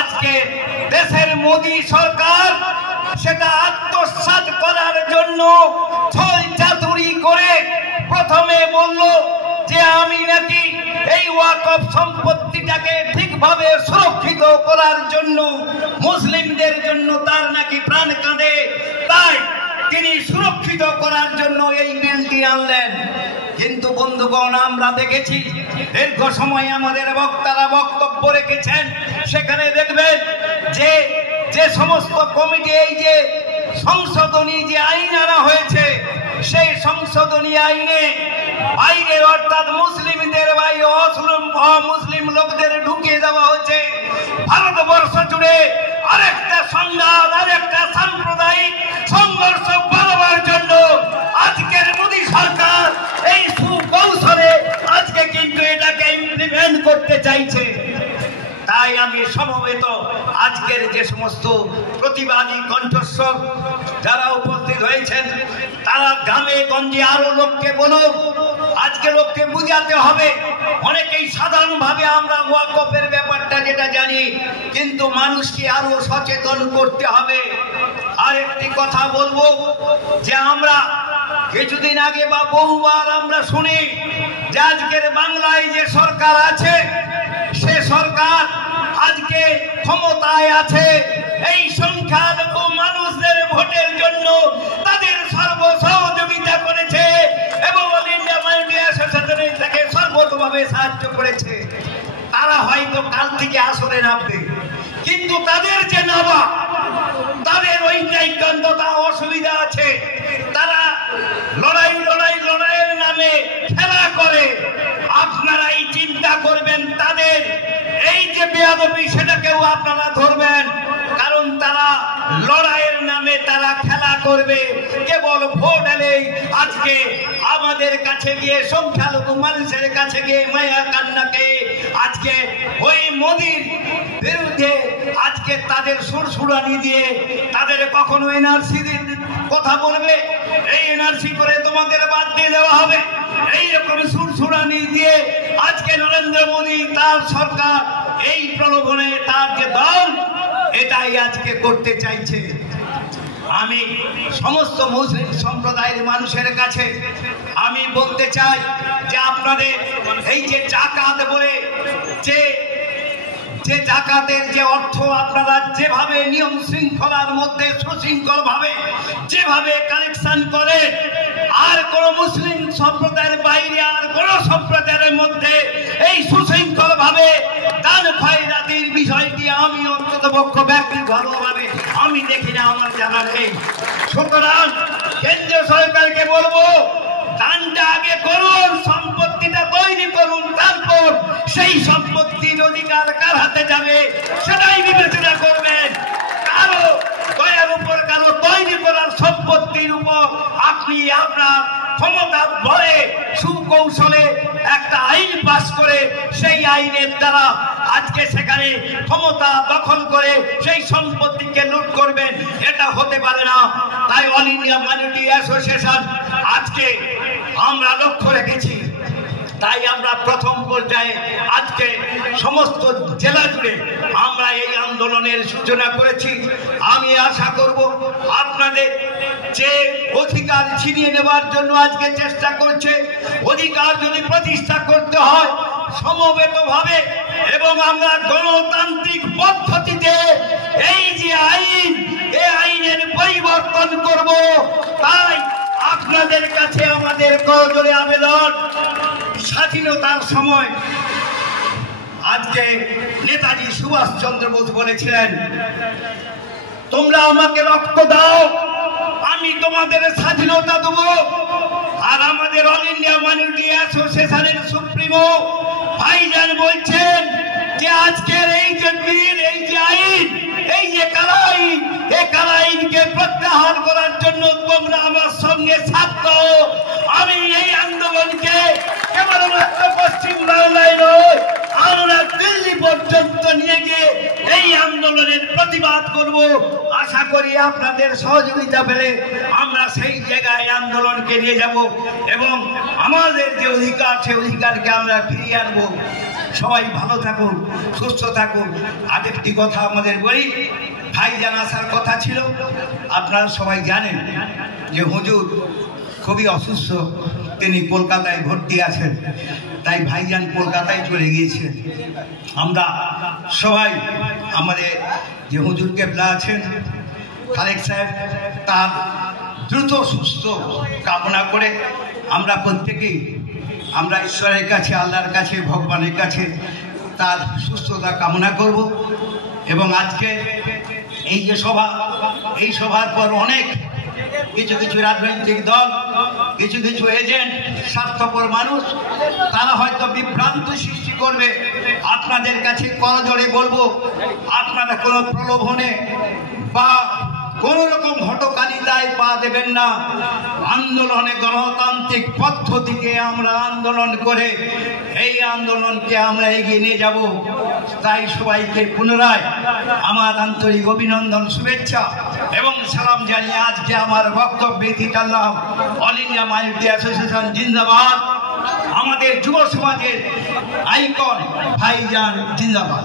আজকে দেশের মোদী সরকার সেটা আত্মসাৎ করার জন্য ছল চাতুরি করে প্রথমে বলল যে আমি নাকি এই ওয়াকফ সম্পত্তিটাকে ঠিকভাবে সুরক্ষিত করার জন্য মুসলিমদের জন্য তার নাকি প্রাণ কাঁদে, তাই তিনি সুরক্ষিত করার জন্য এই বিলটি আনলেন। কিন্তু বন্ধুগণ, আমরা দেখেছি দীর্ঘ সময় আমাদের বক্তারা বক্তব্য রেখেছেন, সেখানে দেখবেন যে যে সমস্ত কমিটি এই যে সংশোধনী যে আইন আনা হয়েছে, সেই সংশোধনী আইনে বাইরে অর্থাৎ মুসলিমদের বাইরে অমুসলিম লোকদের ঢুকিয়ে দেওয়া হচ্ছে। ভারতবর্ষ জুড়ে আরেকটা সংঘাত, আরেকটা সাম্প্রদায়িক সংঘর্ষ বাড়াবার জন্য আজকের মোদী সরকার এই সুকৌশলে আজকে কিন্তু এটাকে ইমপ্লিমেন্ট করতে চাইছে। তাই আমি সমবেত আজকের যে সমস্ত প্রতিবাদী কণ্ঠস্বর যারা উপস্থিত হয়েছেন, তারা গ্রামে গঞ্জে আরো লোককে বলুক, আজকে লোককে বুঝাতে হবে। অনেকেই সাধারণভাবে আমরা ওয়াকফের ব্যাপারটা যেটা জানি, কিন্তু মানুষকে আরো সচেতন করতে হবে। আর একটি কথা বলবো যে আমরা কিছুদিন আগে বা বহুবার আমরা শুনি যে আজকের বাংলায় যে সরকার আছে, সে সরকার আজকে ক্ষমতায় আছে এই সংখ্যালঘু মানুষদের ভোটের জন্য তাদের সর্বসহযোগিতা করেছে এবং অল ইন্ডিয়া মাইনরিটি অ্যাসোসিয়েশন তাকে সর্বতভাবে সাহায্য করেছে। তারা হয়তো কাল থেকে আসরে নামবে, কিন্তু তাদের যে নামা, তাদের ওই ন্যায়কান্ততা অসুবিধা আছে। তারা লড়াইয়ের নামে খেলা করে। আপনারাই চিন্তা করবেন তাদের এই যে বেয়াদবি, সেটাকেও আপনারা ধরবেন, কারণ তারা লড়াইয়ের নামে তারা খেলা করবে। কেবল ভোট এলেই আজকে আমাদের কাছে গিয়ে সংখ্যালঘু মানুষের কাছে গিয়ে মায়া কান্নাকে আজকে ওই মোদির বিরুদ্ধে আজকে তাদের সুরসুরানি দিয়ে তাদের কখনো এনআরসি কথা বলবে, এই এনআরসি করে তোমাদের বাদ দিয়ে দেওয়া হবে, এইরকম সুরসুরানি দিয়ে আজকে নরেন্দ্র মোদী তার সরকার এই প্রলোভনে তার যে দল এটাই আজকে করতে চাইছে। আমি সমস্ত মুসলিম সম্প্রদায়ের মানুষের কাছে আমি বলতে চাই যে আপনাদের এই যে জাকাত বলে যে জাকাতের যে অর্থ আপনারা যেভাবে নিয়ম শৃঙ্খলার মধ্যে সুশৃঙ্খল ভাবে যেভাবে কালেকশন করে, আর কোন মুসলিম সম্প্রদায়ের বাইরে আর কোন সম্প্রদায়ের মধ্যে এই সুশৃঙ্খল ভাবে দান খয়রাতির বিষয়টি আমি অন্ততপক্ষ ব্যক্তিগতভাবে আমি দেখি না, আমার জানা নেই। সুতরাং কেন্দ্রীয় সরকারকে বলবো, দানটা আগে করুন, সম্পত্তিটা তৈরি করুন, তারপর সেই সম্পত্তির অধিকার কার হাতে যাবে সেটাই বিবেচনা করবেন। কারো দয়ার উপর, কারো তৈরি করার সম্পত্তির উপর আপনি আপনার ক্ষমতা বলে সুকৌশলে একটা আইন পাস করে সেই আইনের দ্বারা আজকে সেখানে ক্ষমতা দখল করে সেই সম্পত্তিকে লুট করবেন, এটা হতে পারে না। তাই অল ইন্ডিয়া মাইনরিটি অ্যাসোসিয়েশন আজকে আমরা লক্ষ্য রেখেছি, তাই আমরা প্রথম পর্যায়ে আজকে সমস্ত জেলা জুড়ে আমরা এই আন্দোলনের সূচনা করেছি। আমি আশা করব আপনাদের যে অধিকার ছিনিয়ে নেবার জন্য আজকে চেষ্টা করছে, অধিকার যদি প্রতিষ্ঠা করতে হয় সমবেতভাবে এবং আমরা গণতান্ত্রিক পদ্ধতিতে এই যে আইন, এই আইনের পরিবর্তন করব। তাই আপনাদের কাছে আমাদের করজোড়ে আবেদন, স্বাধীনতার সময় আজকে নেতাজি সুভাষচন্দ্র বোস বলেছিলেন, তোমরা আমাকে রক্ত দাও, আমি তোমাদের স্বাধীনতা দেব। আর আমাদের অল ইন্ডিয়া মাইনরিটি অ্যাসোসিয়েশনের সুপ্রিমো ভাইজান বলছেন যে আজকের এই যে বিল, এই যে আইন, এই যে কালা আইন, এই কালা আইনকে প্রত্যাহার করার জন্য তোমরা আমার সঙ্গে সাথ দাও। আমি এই আন্দোলনকে কেবলমাত্র পশ্চিম বাংলায় নয়, আমরা দিল্লি পর্যন্ত নিয়ে গিয়ে এই আন্দোলনের প্রতিবাদ করব। আশা করি আপনাদের সহযোগিতা পেলে আমরা সেই জায়গায় আন্দোলনকে নিয়ে যাব এবং আমাদের যে অধিকার, সেই অধিকারকে আমরা ফিরিয়ে আনবো। সবাই ভালো থাকুন, সুস্থ থাকুন। আরেকটি কথা আমাদের বলি, ভাইজান আসার কথা ছিল। আপনারা সবাই জানেন যে হুজুর খুবই অসুস্থ, তিনি কলকাতায় ভর্তি আছেন, তাই ভাইজান কলকাতায় চলে গিয়েছেন। আমরা সবাই আমাদের যে হুজুর কেবলা আছেন খালেক সাহেব, তার দ্রুত সুস্থ কামনা করে আমরা প্রত্যেকেই আমরা ঈশ্বরের কাছে, আল্লাহর কাছে, ভগবানের কাছে তার সুস্থতা কামনা করব। এবং আজকে এই যে সভা, এই সভার পর অনেক কিছু কিছু রাজনৈতিক দল, কিছু কিছু এজেন্ট, স্বার্থপর মানুষ, তারা হয়তো বিভ্রান্ত সৃষ্টি করবে। আপনাদের কাছে করজোড়ে বলবো, আপনারা কোনো প্রলোভনে বা কোন রকম হটকারিতায় পা দেবেন না। আন্দোলনে গণতান্ত্রিক পদ্ধতিকে আমরা আন্দোলন করে এই আন্দোলনকে আমরা এগিয়ে নিয়ে যাব। তাই সবাইকে পুনরায় আমার আন্তরিক অভিনন্দন, শুভেচ্ছা এবং সালাম জানিয়ে আজকে আমার বক্তব্য ইতি টানলাম। অল ইন্ডিয়া মাইনরিটি অ্যাসোসিয়েশন জিন্দাবাদ, আমাদের যুব সমাজের আইকন ভাইজান জিন্দাবাদ।